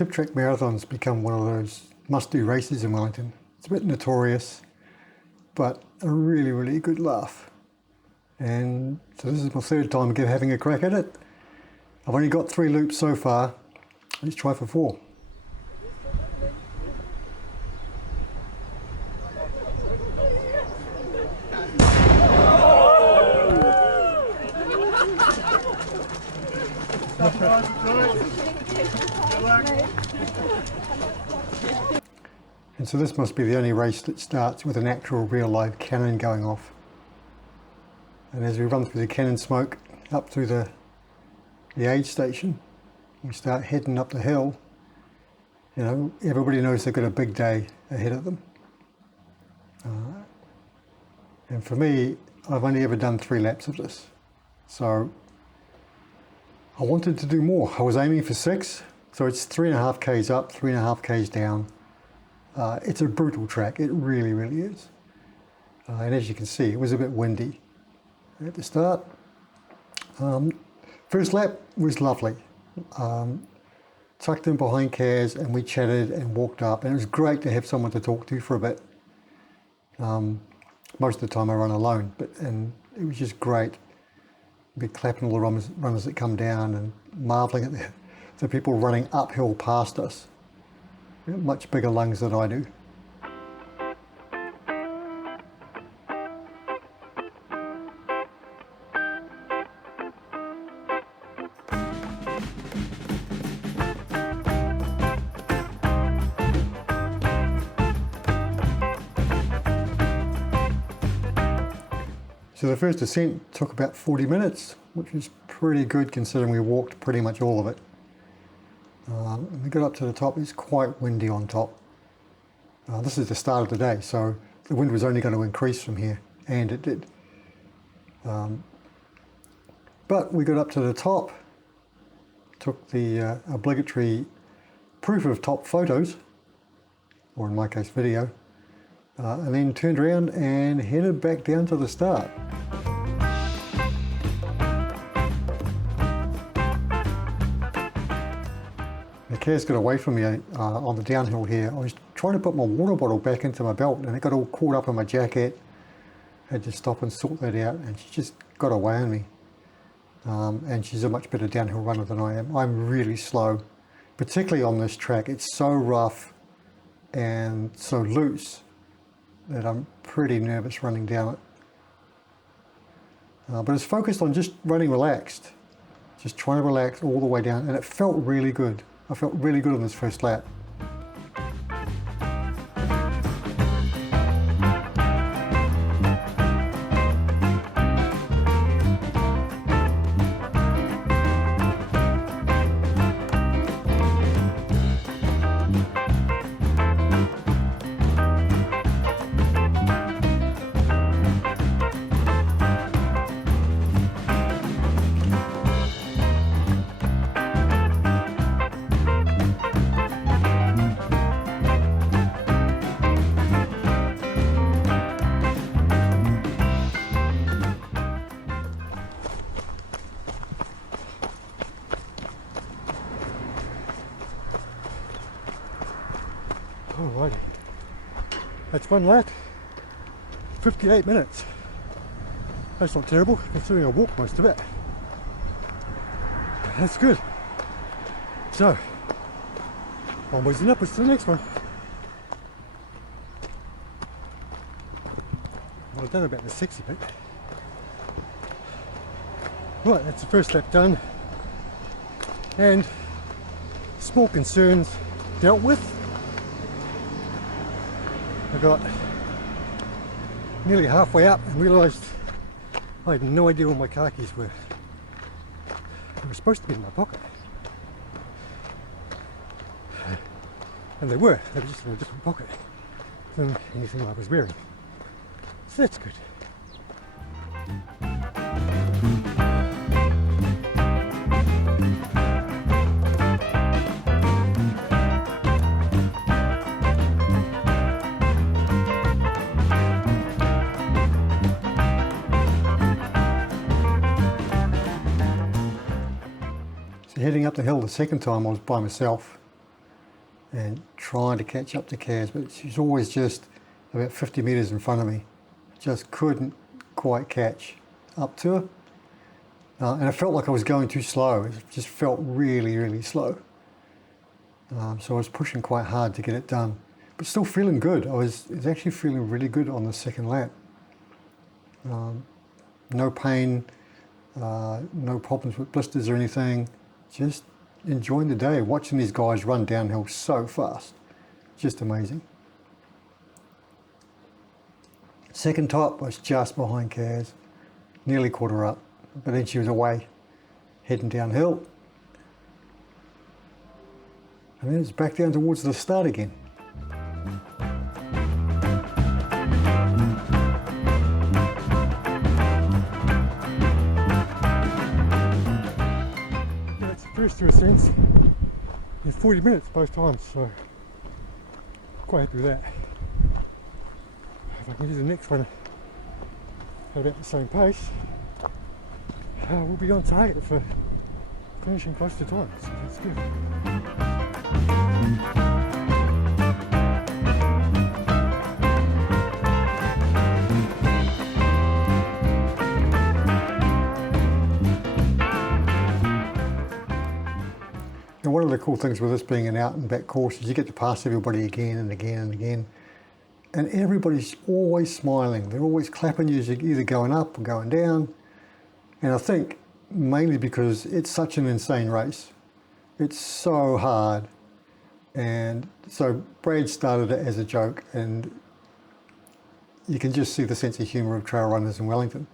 Tip Track Marathon's become one of those must-do races in Wellington. It's a bit notorious, but a really, really good laugh. And so this is my third time having a crack at it. I've only got 3 loops so far. Let's try for 4. And so this must be the only race that starts with an actual real live cannon going off. And as we run through the cannon smoke up through the aid station, we start heading up the hill. You know, everybody knows they've got a big day ahead of them. And for me, I've only ever done 3 laps of this. So I wanted to do more. I was aiming for 6, so it's 3.5 k's up, 3.5 k's down. It's a brutal track, it really, really is. And as you can see, it was a bit windy at the start. First lap was lovely. Tucked in behind Kaz and we chatted and walked up, and it was great to have someone to talk to for a bit. Most of the time I run alone, and it was just great. Be clapping all the runners that come down and marvelling at the people running uphill past us. Much bigger lungs than I do. So the first ascent took about 40 minutes, which was pretty good considering we walked pretty much all of it. When we got up to the top, it's quite windy on top. This is the start of the day, so the wind was only going to increase from here, and it did. But we got up to the top, took the obligatory proof of top photos, or in my case video, and then turned around and headed back down to the start. Kaz got away from me on the downhill here. I was trying to put my water bottle back into my belt and it got all caught up in my jacket. I had to stop and sort that out, and she just got away on me. And she's a much better downhill runner than I am. I'm really slow, particularly on this track. It's so rough and so loose that I'm pretty nervous running down it. But it's focused on just running relaxed, just trying to relax all the way down, and it felt really good. I felt really good on this first lap. Alrighty, that's 1 lap, 58 minutes. That's not terrible considering I walked most of it. That's good. So, onwards and upwards to the next one. Well, I've done about the sexy bit. Right, that's the first lap done. And small concerns dealt with. I got nearly halfway up and realised I had no idea where my car keys were. They were supposed to be in my pocket. And they were just in a different pocket than anything I was wearing. So that's good. Heading up the hill the second time I was by myself, and trying to catch up to Kaz, but she's always just about 50 metres in front of me. Just couldn't quite catch up to her. And I felt like I was going too slow. It just felt really, really slow. So I was pushing quite hard to get it done, but still feeling good. I was actually feeling really good on the second lap. No pain, no problems with blisters or anything. Just enjoying the day, watching these guys run downhill so fast. Just amazing. Second top was just behind Kaz, nearly caught her up, but then she was away, heading downhill. And then it's back down towards the start again. That's the first two ascents in 40 minutes both times, so quite happy with that. If I can do the next one at about the same pace, we'll be on target for finishing close to time, so that's good. And one of the cool things with this being an out and back course is you get to pass everybody again and again and again. And everybody's always smiling. They're always clapping you as you're either going up or going down. And I think mainly because it's such an insane race. It's so hard. And so Brad started it as a joke, and you can just see the sense of humour of trail runners in Wellington.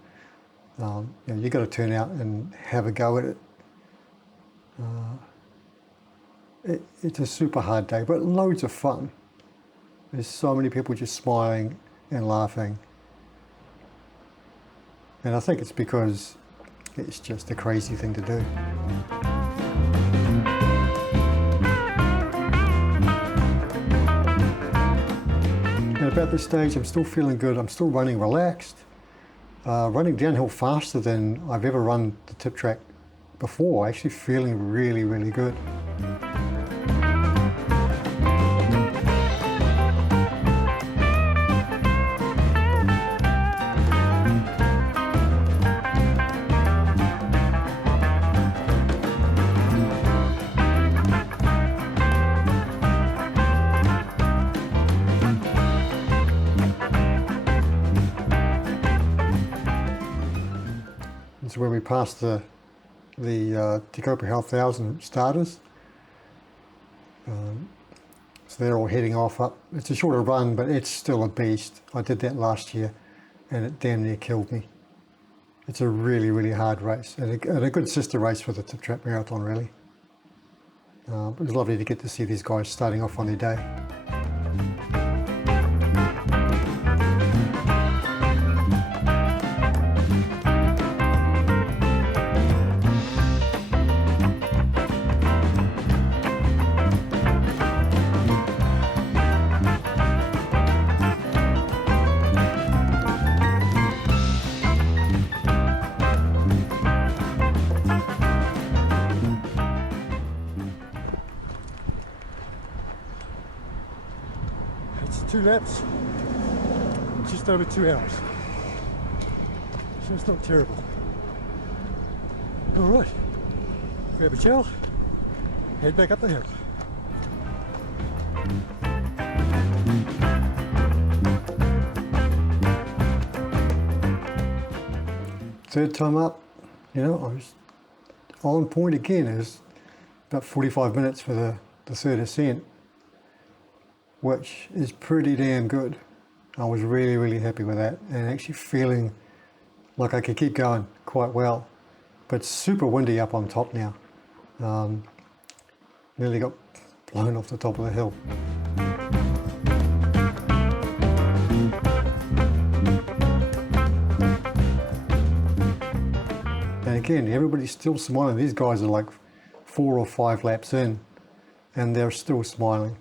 You've got to turn out and have a go at it. It's a super hard day, but loads of fun. There's so many people just smiling and laughing. And I think it's because it's just a crazy thing to do. And about this stage, I'm still feeling good. I'm still running relaxed, running downhill faster than I've ever run the tip track before. Actually feeling really, really good. This is where we passed the Te Kaupo Health 1000 starters. So they're all heading off up. It's a shorter run, but it's still a beast. I did that last year and it damn near killed me. It's a really, really hard race and a good sister race for the Tip Track Marathon, really. It was lovely to get to see these guys starting off on their day. It's 2 laps, just over 2 hours. So it's not terrible. All right, grab a chow, head back up the hill. Third time up, I was on point again. It was about 45 minutes for the third ascent, which is pretty damn good. I was really, really happy with that and actually feeling like I could keep going quite well. But super windy up on top now. Nearly got blown off the top of the hill. And again, everybody's still smiling. These guys are like 4 or 5 laps in and they're still smiling.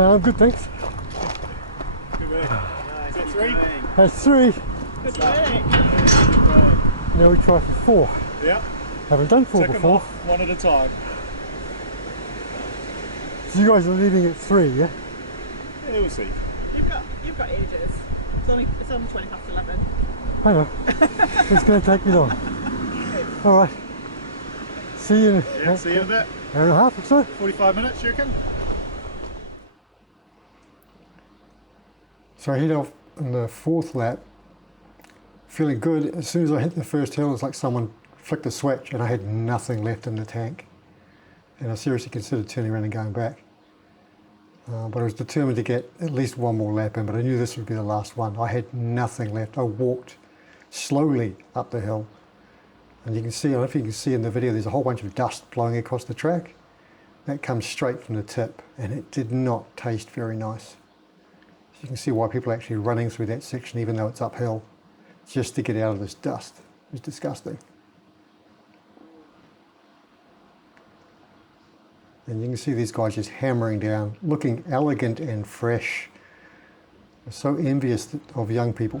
No, I'm good, thanks. Good work. Is that 3? That's 3. Good work. Now we try for 4. Yeah. Haven't done 4 Check them before. off one at a time. So you guys are leaving at 3, yeah? Yeah, we'll see. You've got ages. It's only 20 past 11. I know. It's going to take me long. All right. See you in Yeah, see you in a bit. hour and a half or so. 45 minutes, you reckon? So I hit off in the 4th lap, feeling good. As soon as I hit the first hill, it's like someone flicked a switch and I had nothing left in the tank. And I seriously considered turning around and going back. But I was determined to get at least one more lap in, but I knew this would be the last one. I had nothing left. I walked slowly up the hill. And you can see, I don't know if you can see in the video, there's a whole bunch of dust blowing across the track. That comes straight from the tip, and it did not taste very nice. So you can see why people are actually running through that section, even though it's uphill, just to get out of this dust. It was disgusting. And you can see these guys just hammering down, looking elegant and fresh. I'm so envious of young people.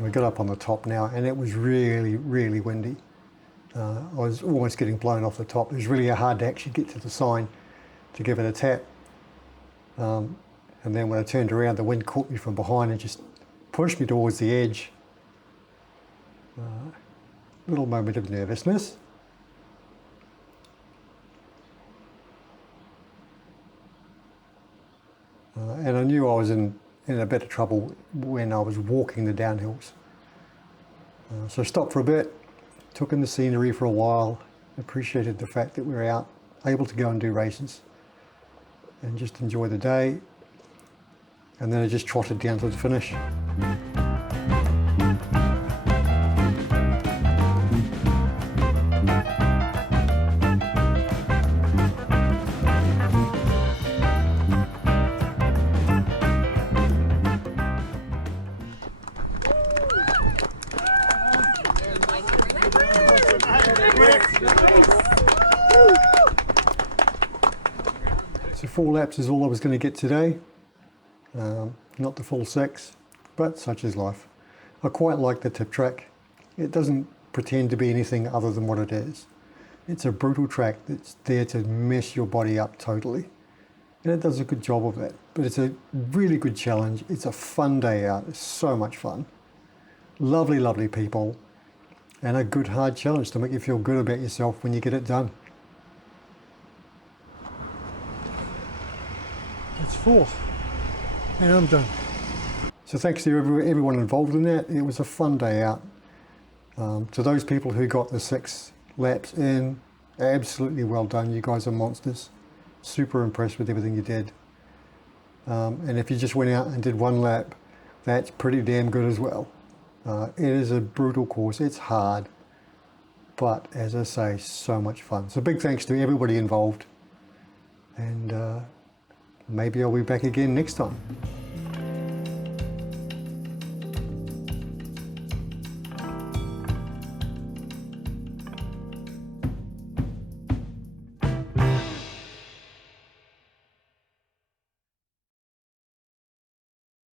We got up on the top now, and it was really, really windy. I was almost getting blown off the top. It was really hard to actually get to the sign to give it a tap. And then when I turned around, the wind caught me from behind and just pushed me towards the edge. Little moment of nervousness. And I knew I was in a bit of trouble when I was walking the downhills. So I stopped for a bit, took in the scenery for a while, appreciated the fact that we were out, able to go and do races, and just enjoy the day. And then I just trotted down to the finish. So 4 laps is all I was going to get today. Not the full 6, but such is life. I quite like the tip track. It doesn't pretend to be anything other than what it is. It's a brutal track that's there to mess your body up totally. And it does a good job of that. But it's a really good challenge. It's a fun day out. It's so much fun. Lovely, lovely people. And a good hard challenge to make you feel good about yourself when you get it done. It's 4th. And I'm done. So thanks to everyone involved in that. It was a fun day out. To those people who got the 6 laps in, absolutely well done. You guys are monsters. Super impressed with everything you did. And if you just went out and did 1 lap, that's pretty damn good as well. It is a brutal course. It's hard. But as I say, so much fun. So big thanks to everybody involved. And maybe I'll be back again next time.